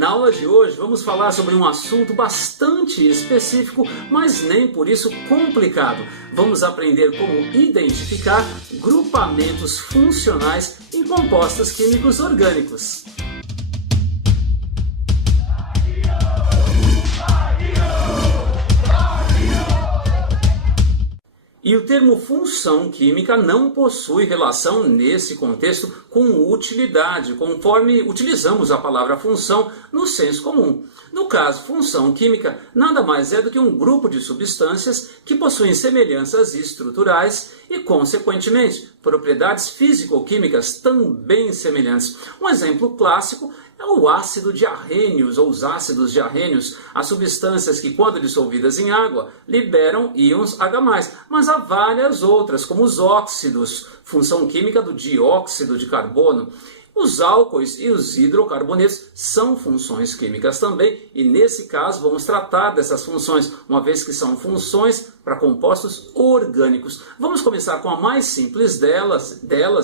Na aula de hoje vamos falar sobre um assunto bastante específico, mas nem por isso complicado. Vamos aprender como identificar grupamentos funcionais em compostos químicos orgânicos. E o termo função química não possui relação nesse contexto com utilidade, conforme utilizamos a palavra função no senso comum. No caso, função química nada mais é do que um grupo de substâncias que possuem semelhanças estruturais e, consequentemente, propriedades físico-químicas também semelhantes. Um exemplo clássico é o ácido de arrênios ou os ácidos de arrênios, as substâncias que, quando dissolvidas em água, liberam íons H+, mas há várias outras, como os óxidos, função química do dióxido de carbono. Os álcoois e os hidrocarbonetos são funções químicas também, e nesse caso vamos tratar dessas funções, uma vez que são funções para compostos orgânicos. Vamos começar com a mais simples delas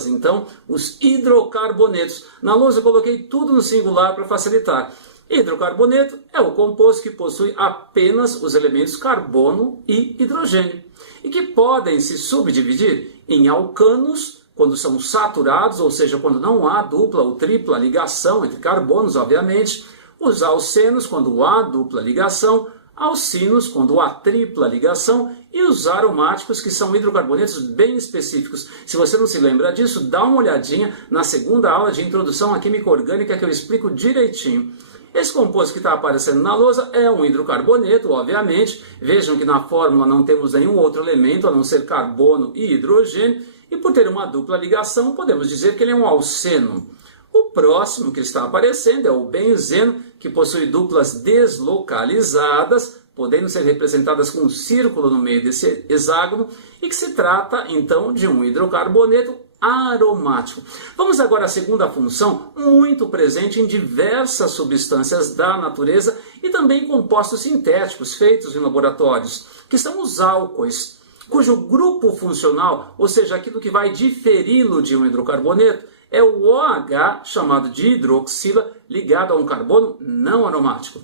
então, os hidrocarbonetos. Na lousa eu coloquei tudo no singular para facilitar. Hidrocarboneto é o composto que possui apenas os elementos carbono e hidrogênio, e que podem se subdividir em alcanos, quando são saturados, ou seja, quando não há dupla ou tripla ligação entre carbonos, obviamente, os alcenos, quando há dupla ligação, alcinos, quando há tripla ligação, e os aromáticos, que são hidrocarbonetos bem específicos. Se você não se lembra disso, dá uma olhadinha na segunda aula de Introdução à Química Orgânica, que eu explico direitinho. Esse composto que está aparecendo na lousa é um hidrocarboneto, obviamente. Vejam que na fórmula não temos nenhum outro elemento, a não ser carbono e hidrogênio. E por ter uma dupla ligação, podemos dizer que ele é um alceno. O próximo que está aparecendo é o benzeno, que possui duplas deslocalizadas, podendo ser representadas com um círculo no meio desse hexágono, e que se trata, então, de um hidrocarboneto aromático. Vamos agora à segunda função, muito presente em diversas substâncias da natureza e também em compostos sintéticos feitos em laboratórios, que são os álcoois, cujo grupo funcional, ou seja, aquilo que vai diferi-lo de um hidrocarboneto, é o OH, chamado de hidroxila, ligado a um carbono não aromático.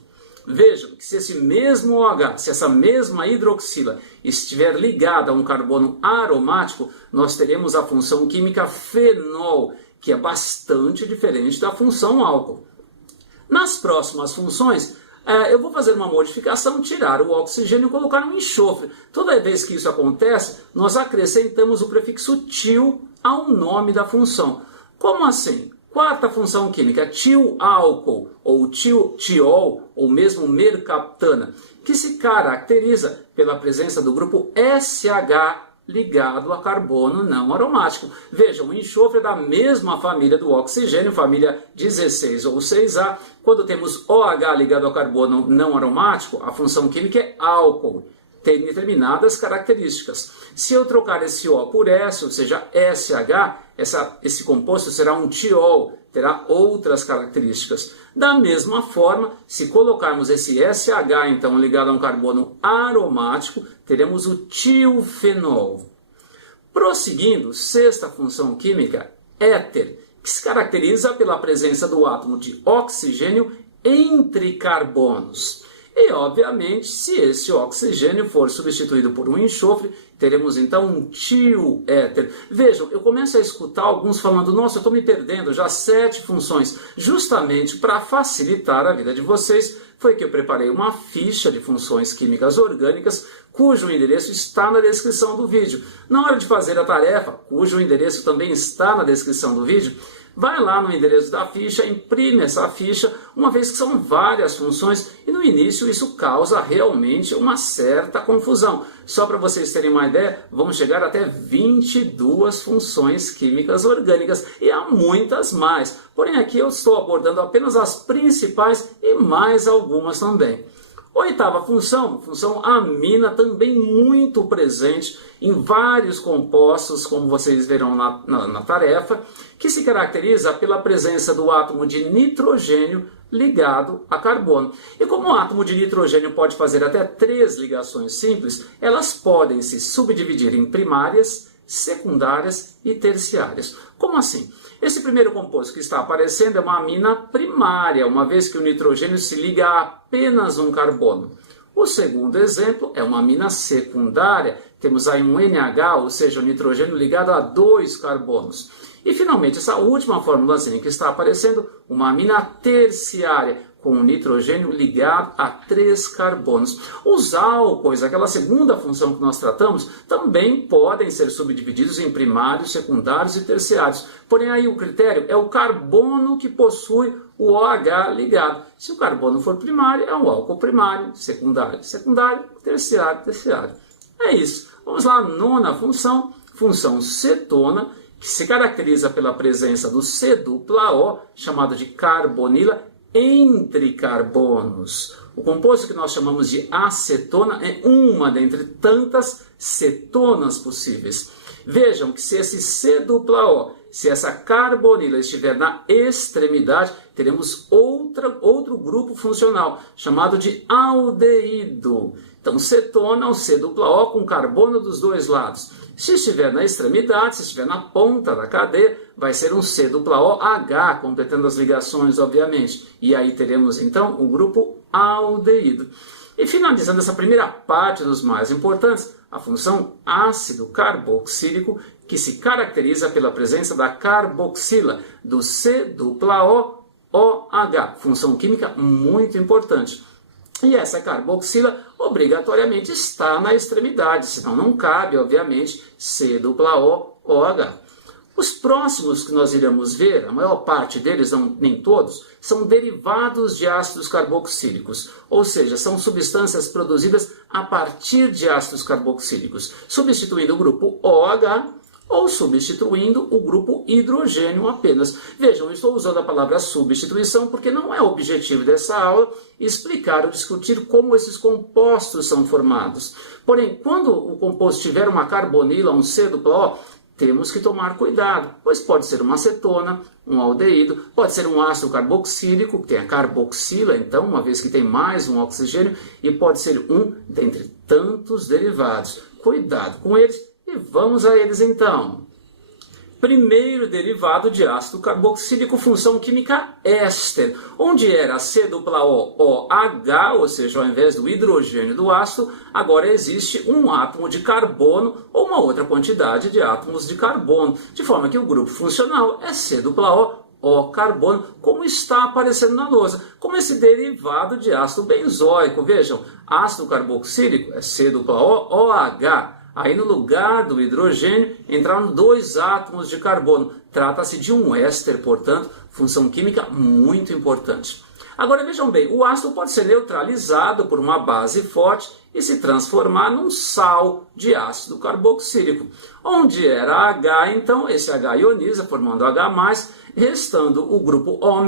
Vejam que se esse mesmo OH, se essa mesma hidroxila estiver ligada a um carbono aromático, nós teremos a função química fenol, que é bastante diferente da função álcool. Nas próximas funções, eu vou fazer uma modificação, tirar o oxigênio e colocar um enxofre. Toda vez que isso acontece, nós acrescentamos o prefixo til ao nome da função. Como assim? Quarta função química, til-álcool, ou til-tiol, ou mesmo mercaptana, que se caracteriza pela presença do grupo SH ligado a carbono não aromático. Vejam, o enxofre é da mesma família do oxigênio, família 16 ou 6A. Quando temos OH ligado a carbono não aromático, a função química é álcool. Tem determinadas características. Se eu trocar esse O por S, ou seja, SH, esse composto será um tiol, terá outras características. Da mesma forma, se colocarmos esse SH, então, ligado a um carbono aromático, teremos o tiofenol. Prosseguindo, sexta função química, éter, que se caracteriza pela presença do átomo de oxigênio entre carbonos. E, obviamente, se esse oxigênio for substituído por um enxofre, teremos então um tioéter. Vejam, eu começo a escutar alguns falando, nossa, eu estou me perdendo, já 7 funções. Justamente para facilitar a vida de vocês, foi que eu preparei uma ficha de funções químicas orgânicas, cujo endereço está na descrição do vídeo. Na hora de fazer a tarefa, cujo endereço também está na descrição do vídeo, vai lá no endereço da ficha, imprime essa ficha, uma vez que são várias funções, e no início isso causa realmente uma certa confusão. Só para vocês terem uma ideia, vamos chegar até 22 funções químicas orgânicas, e há muitas mais. Porém aqui eu estou abordando apenas as principais e mais algumas também. Oitava função, função amina, também muito presente em vários compostos, como vocês verão na tarefa, que se caracteriza pela presença do átomo de nitrogênio ligado a carbono. E como o átomo de nitrogênio pode fazer até 3 ligações simples, elas podem se subdividir em primárias, secundárias e terciárias. Como assim? Esse primeiro composto que está aparecendo é uma amina primária, uma vez que o nitrogênio se liga a apenas um carbono. O segundo exemplo é uma amina secundária. Temos aí um NH, ou seja, o nitrogênio ligado a 2 carbonos. E finalmente, essa última formulazinha que está aparecendo, uma amina terciária, com o nitrogênio ligado a 3 carbonos. Os álcoois, aquela segunda função que nós tratamos, também podem ser subdivididos em primários, secundários e terciários. Porém, aí o critério é o carbono que possui o OH ligado. Se o carbono for primário, é um álcool primário, secundário, secundário, terciário, terciário. É isso. Vamos lá, nona função, função cetona, que se caracteriza pela presença do C-O, chamado de carbonila, entre carbonos. O composto que nós chamamos de acetona é uma dentre tantas cetonas possíveis. Vejam que se esse C-O, se essa carbonila estiver na extremidade, teremos outro grupo funcional, chamado de aldeído. Então, cetona, o C-O com carbono dos dois lados. Se estiver na extremidade, se estiver na ponta da cadeia, vai ser um C-OH, completando as ligações, obviamente. E aí teremos, então, o grupo aldeído. E finalizando essa primeira parte dos mais importantes, a função ácido carboxílico, que se caracteriza pela presença da carboxila, do C-OH, função química muito importante. E essa carboxila obrigatoriamente está na extremidade, senão não cabe, obviamente, C-OH. Os próximos que nós iremos ver, a maior parte deles, não, nem todos, são derivados de ácidos carboxílicos, ou seja, são substâncias produzidas a partir de ácidos carboxílicos, substituindo o grupo OH ou substituindo o grupo hidrogênio apenas. Vejam, eu estou usando a palavra substituição porque não é o objetivo dessa aula explicar ou discutir como esses compostos são formados. Porém, quando o composto tiver uma carbonila, um C-O, temos que tomar cuidado, pois pode ser uma acetona, um aldeído, pode ser um ácido carboxílico, que tem a carboxila, então, uma vez que tem mais um oxigênio, e pode ser um dentre tantos derivados. Cuidado com eles. E vamos a eles então. Primeiro derivado de ácido carboxílico, função química éster, onde era C-OOH, ou seja, ao invés do hidrogênio do ácido, agora existe um átomo de carbono ou uma outra quantidade de átomos de carbono, de forma que o grupo funcional é C-O carbono, como está aparecendo na lousa, como esse derivado de ácido benzoico. Vejam, ácido carboxílico é C-OOH. Aí no lugar do hidrogênio entraram 2 átomos de carbono. Trata-se de um éster, portanto, função química muito importante. Agora vejam bem, o ácido pode ser neutralizado por uma base forte e se transformar num sal de ácido carboxílico. Onde era H, então, esse H ioniza, formando H+, restando o grupo O-,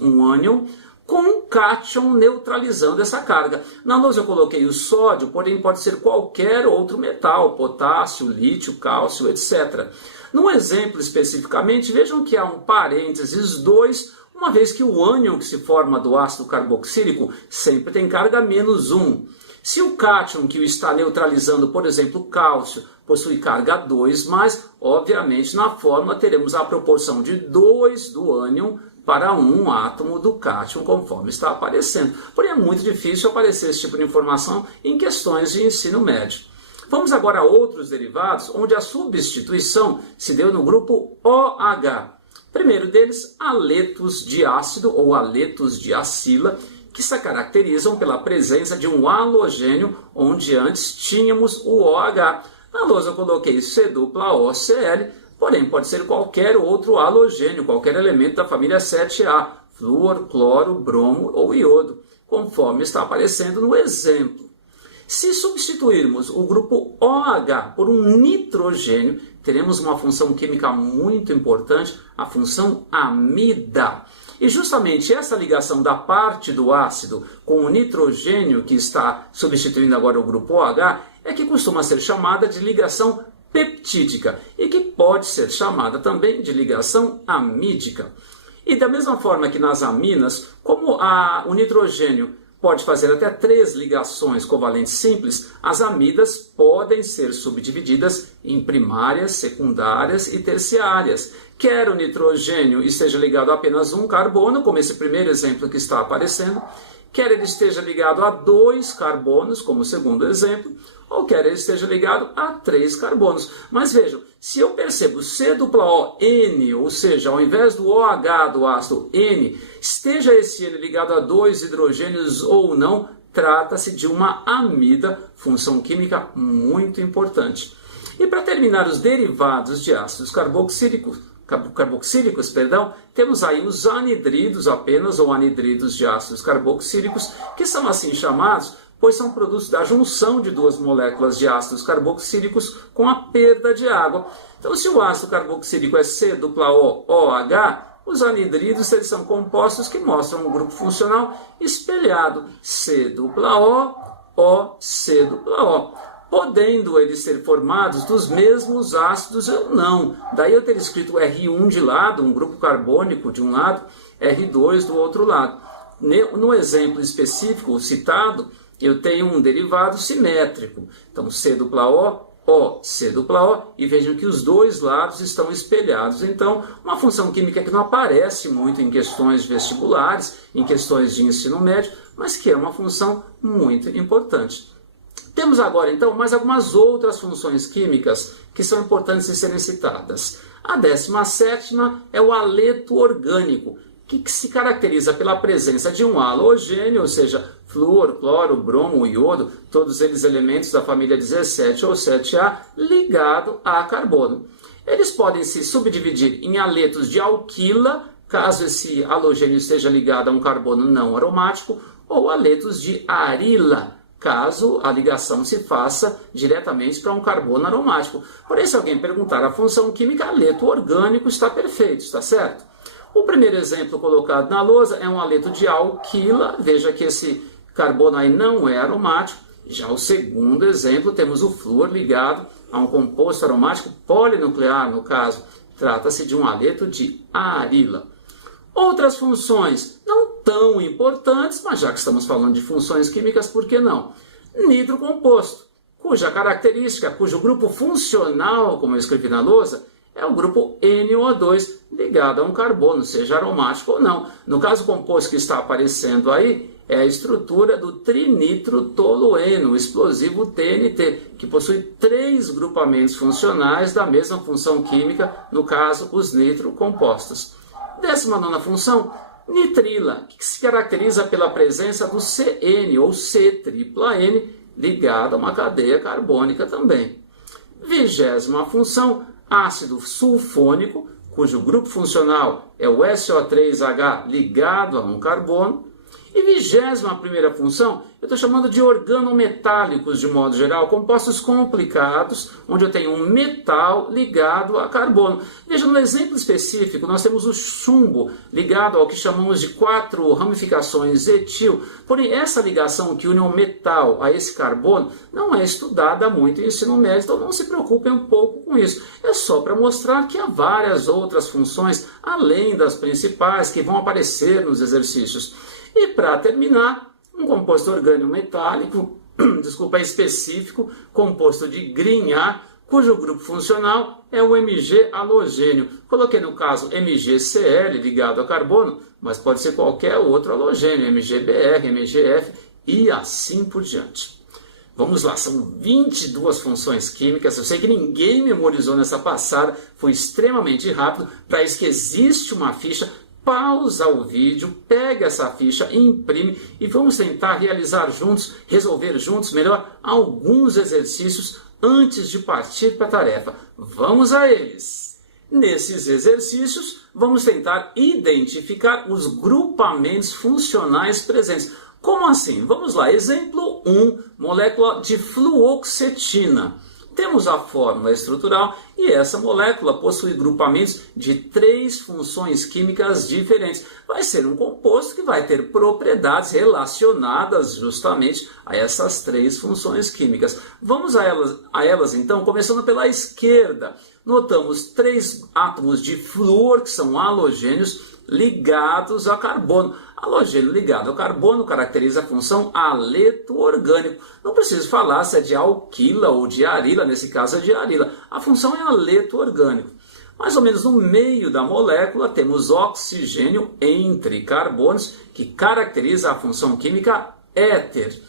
um ânion, com um cátion neutralizando essa carga. Na lousa eu coloquei o sódio, porém pode ser qualquer outro metal, potássio, lítio, cálcio, etc. No exemplo especificamente, vejam que há um parênteses 2, uma vez que o ânion que se forma do ácido carboxílico sempre tem carga -1. Se o cátion que o está neutralizando, por exemplo, cálcio, possui carga 2+, obviamente na fórmula teremos a proporção de 2 do ânion para um átomo do cátion, conforme está aparecendo. Porém, é muito difícil aparecer esse tipo de informação em questões de ensino médio. Vamos agora a outros derivados, onde a substituição se deu no grupo OH. Primeiro deles, aletos de ácido ou aletos de acila, que se caracterizam pela presença de um halogênio, onde antes tínhamos o OH. Na lousa eu coloquei C-OCl, porém, pode ser qualquer outro halogênio, qualquer elemento da família 7A, flúor, cloro, bromo ou iodo, conforme está aparecendo no exemplo. Se substituirmos o grupo OH por um nitrogênio, teremos uma função química muito importante, a função amida. E justamente essa ligação da parte do ácido com o nitrogênio, que está substituindo agora o grupo OH, é que costuma ser chamada de ligação peptídica e que pode ser chamada também de ligação amídica. E da mesma forma que nas aminas, como o nitrogênio pode fazer até 3 ligações covalentes simples, as amidas podem ser subdivididas em primárias, secundárias e terciárias. Quer o nitrogênio esteja ligado a apenas um carbono, como esse primeiro exemplo que está aparecendo, quer ele esteja ligado a 2 carbonos, como o segundo exemplo, ou quer ele esteja ligado a 3 carbonos. Mas vejam, se eu percebo C-O-N, ou seja, ao invés do OH do ácido N, esteja esse N ligado a 2 hidrogênios ou não, trata-se de uma amida, função química muito importante. E para terminar os derivados de ácidos carboxílicos, temos aí os anidridos apenas, ou anidridos de ácidos carboxílicos, que são assim chamados, pois são produtos da junção de 2 moléculas de ácidos carboxílicos com a perda de água. Então, se o ácido carboxílico é C-O-OH, os anidridos eles são compostos que mostram um grupo funcional espelhado, C-O-C-O, podendo eles ser formados dos mesmos ácidos ou não. Daí eu ter escrito R1 de lado, um grupo carbônico de um lado, R2 do outro lado. No exemplo específico citado, eu tenho um derivado simétrico. Então, C-O, C-O, e vejam que os dois lados estão espelhados. Então, uma função química que não aparece muito em questões vestibulares, em questões de ensino médio, mas que é uma função muito importante. Temos agora, então, mais algumas outras funções químicas que são importantes de serem citadas. A 17ª é o aleto orgânico, que se caracteriza pela presença de um halogênio, ou seja, flúor, cloro, bromo, iodo, todos eles elementos da família 17 ou 7A, ligado a carbono. Eles podem se subdividir em aletos de alquila, caso esse halogênio esteja ligado a um carbono não aromático, ou aletos de arila, caso a ligação se faça diretamente para um carbono aromático. Porém, se alguém perguntar a função química, aleto orgânico está perfeito, está certo? O primeiro exemplo colocado na lousa é um aleto de alquila, veja que esse carbono aí não é aromático. Já o segundo exemplo, temos o flúor ligado a um composto aromático polinuclear, no caso, trata-se de um aleto de arila. Outras funções, não tão importantes, mas já que estamos falando de funções químicas, por que não? Nitrocomposto, cuja característica, cujo grupo funcional, como eu escrevi na lousa, é o grupo NO2 ligado a um carbono, seja aromático ou não. No caso, o composto que está aparecendo aí é a estrutura do trinitrotolueno, o explosivo TNT, que possui 3 grupamentos funcionais da mesma função química, no caso, os nitrocompostos. 19ª função, nitrila, que se caracteriza pela presença do CN, ou C-tripla-N, ligado a uma cadeia carbônica também. 20ª função, ácido sulfônico, cujo grupo funcional é o SO3H ligado a um carbono. E 21ª função, eu estou chamando de organometálicos de modo geral, compostos complicados, onde eu tenho um metal ligado a carbono. Veja, no exemplo específico, nós temos o chumbo ligado ao que chamamos de 4 ramificações etil. Porém, essa ligação que une um metal a esse carbono não é estudada muito em ensino médio, então não se preocupem um pouco com isso. É só para mostrar que há várias outras funções, além das principais, que vão aparecer nos exercícios. E para terminar, um composto orgânico metálico, específico, composto de Grignard, cujo grupo funcional é o Mg halogênio. Coloquei no caso MgCl ligado a carbono, mas pode ser qualquer outro halogênio, MgBr, MgF e assim por diante. Vamos lá, são 22 funções químicas. Eu sei que ninguém memorizou nessa passada, foi extremamente rápido. Para isso que existe uma ficha. Pausa o vídeo, pega essa ficha, imprime e vamos tentar realizar juntos, resolver juntos, melhor, alguns exercícios antes de partir para a tarefa. Vamos a eles! Nesses exercícios, vamos tentar identificar os grupamentos funcionais presentes. Como assim? Vamos lá. Exemplo 1, molécula de fluoxetina. Temos a fórmula estrutural e essa molécula possui grupamentos de 3 funções químicas diferentes. Vai ser um composto que vai ter propriedades relacionadas justamente a essas 3 funções químicas. Vamos a elas então, começando pela esquerda. Notamos 3 átomos de flúor, que são halogênios, ligados a carbono. Halogênio ligado ao carbono caracteriza a função haleto orgânico. Não preciso falar se é de alquila ou de arila, nesse caso é de arila. A função é haleto orgânico. Mais ou menos no meio da molécula temos oxigênio entre carbonos, que caracteriza a função química éter.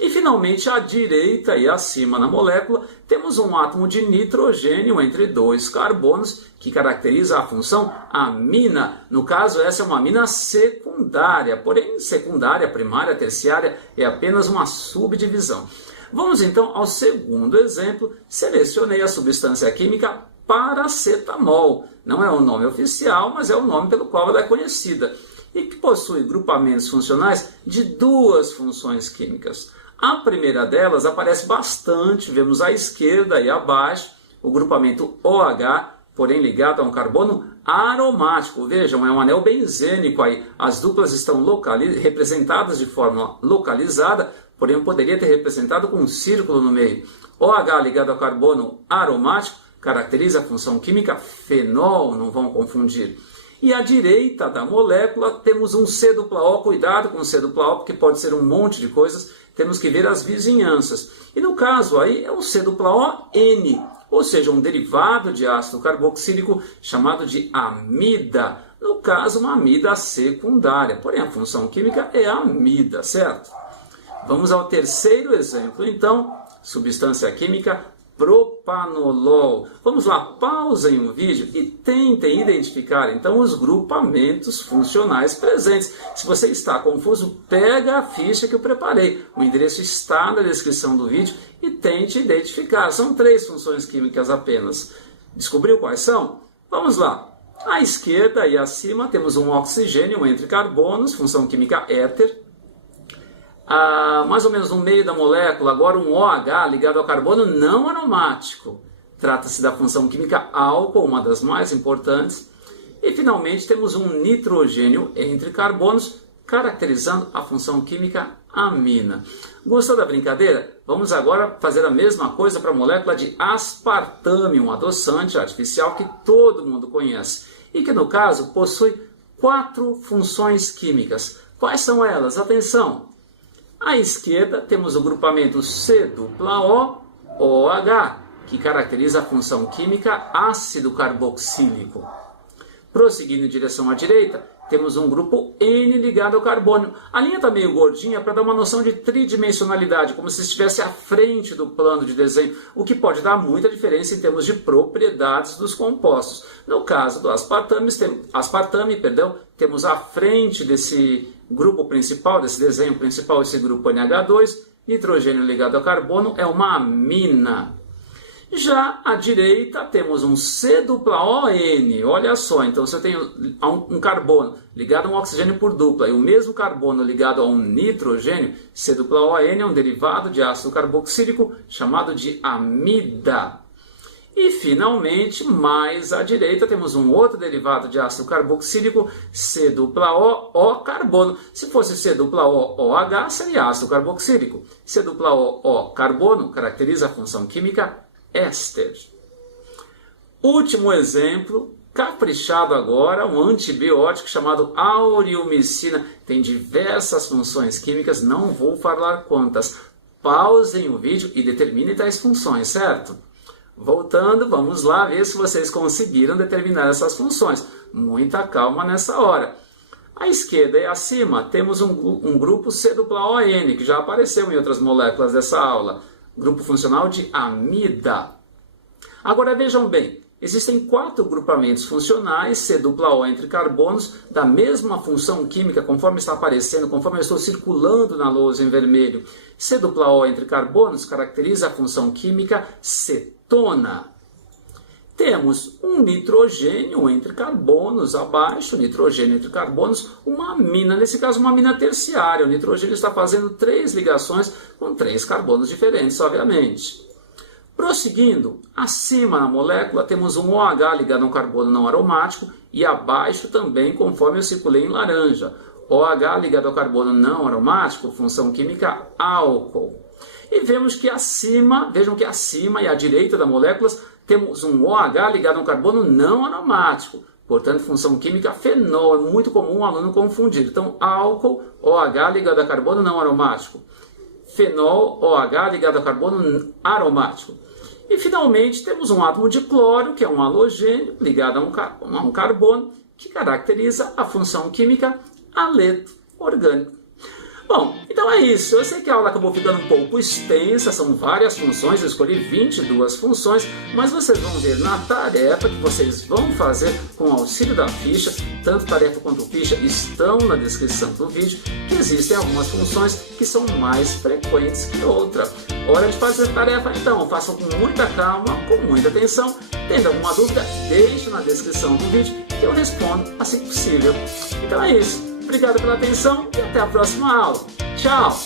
E finalmente à direita e acima na molécula temos um átomo de nitrogênio entre dois carbonos, que caracteriza a função amina. No caso, essa é uma amina secundária, porém secundária, primária, terciária é apenas uma subdivisão. Vamos então ao segundo exemplo. Selecionei a substância química paracetamol. Não é o nome oficial, mas é o nome pelo qual ela é conhecida, e que possui grupamentos funcionais de duas funções químicas. A primeira delas aparece bastante, vemos à esquerda e abaixo o grupamento OH, porém ligado a um carbono aromático. Vejam, é um anel benzênico aí. As duplas estão representadas de forma localizada, porém poderia ter representado com um círculo no meio. OH ligado ao carbono aromático caracteriza a função química fenol, não vão confundir. E à direita da molécula temos um C-O. Cuidado com o C-O, porque pode ser um monte de coisas. Temos que ver as vizinhanças. E no caso aí é o C-ON, ou seja, um derivado de ácido carboxílico chamado de amida. No caso, uma amida secundária. Porém, a função química é amida, certo? Vamos ao terceiro exemplo, então. Substância química propanolol. Vamos lá, pausem o vídeo e tentem identificar então os grupamentos funcionais presentes. Se você está confuso, pega a ficha que eu preparei. O endereço está na descrição do vídeo e tente identificar. São 3 funções químicas apenas. Descobriu quais são? Vamos lá. À esquerda e acima temos um oxigênio entre carbonos, função química éter. Mais ou menos no meio da molécula, agora um OH ligado ao carbono não aromático. Trata-se da função química álcool, uma das mais importantes. E finalmente temos um nitrogênio entre carbonos, caracterizando a função química amina. Gostou da brincadeira? Vamos agora fazer a mesma coisa para a molécula de aspartame, um adoçante artificial que todo mundo conhece. E que no caso possui 4 funções químicas. Quais são elas? Atenção! À esquerda temos o grupamento C-OH, que caracteriza a função química ácido carboxílico. Prosseguindo em direção à direita, temos um grupo N ligado ao carbono. A linha está meio gordinha para dar uma noção de tridimensionalidade, como se estivesse à frente do plano de desenho, o que pode dar muita diferença em termos de propriedades dos compostos. No caso do aspartame, temos à frente desse grupo principal, desse desenho principal, esse grupo NH2, nitrogênio ligado ao carbono, é uma amina. Já à direita temos um C-ON, olha só, então se eu tenho um carbono ligado a um oxigênio por dupla e o mesmo carbono ligado a um nitrogênio, C-ON é um derivado de ácido carboxílico chamado de amida. E finalmente, mais à direita, temos um outro derivado de ácido carboxílico, C-O carbono. Se fosse C-OH, seria ácido carboxílico. C-O carbono caracteriza a função química éster. Último exemplo, caprichado agora, um antibiótico chamado aureomicina. Tem diversas funções químicas, não vou falar quantas. Pausem o vídeo e determinem tais funções, certo? Voltando, vamos lá ver se vocês conseguiram determinar essas funções. Muita calma nessa hora. À esquerda e acima temos um grupo C-ON, que já apareceu em outras moléculas dessa aula. Grupo funcional de amida. Agora vejam bem, existem 4 grupamentos funcionais C-ON entre carbonos da mesma função química, conforme está aparecendo, conforme eu estou circulando na lousa em vermelho. C-ON entre carbonos caracteriza a função química cetona. Temos um nitrogênio entre carbonos abaixo, nitrogênio entre carbonos, uma amina, nesse caso uma amina terciária. O nitrogênio está fazendo 3 ligações com 3 carbonos diferentes, obviamente. Prosseguindo, acima na molécula temos um OH ligado a um carbono não aromático e abaixo também, conforme eu circulei em laranja. OH ligado ao carbono não aromático, função química álcool. E vejam que acima e à direita da molécula temos um OH ligado a um carbono não aromático, Portanto, função química fenol, é muito comum o aluno confundir. Então, álcool, OH ligado a carbono não aromático. Fenol, OH ligado a carbono aromático. E, finalmente, temos um átomo de cloro, que é um halogênio ligado a um carbono, que caracteriza a função química haleto orgânico. Bom, então é isso. Eu sei que a aula acabou ficando um pouco extensa, são várias funções, eu escolhi 22 funções, mas vocês vão ver na tarefa que vocês vão fazer com o auxílio da ficha, tanto tarefa quanto ficha estão na descrição do vídeo, que existem algumas funções que são mais frequentes que outras. Hora de fazer a tarefa então, façam com muita calma, com muita atenção. Tendo alguma dúvida, deixe na descrição do vídeo que eu respondo assim que possível. Então é isso. Obrigado pela atenção e até a próxima aula. Tchau!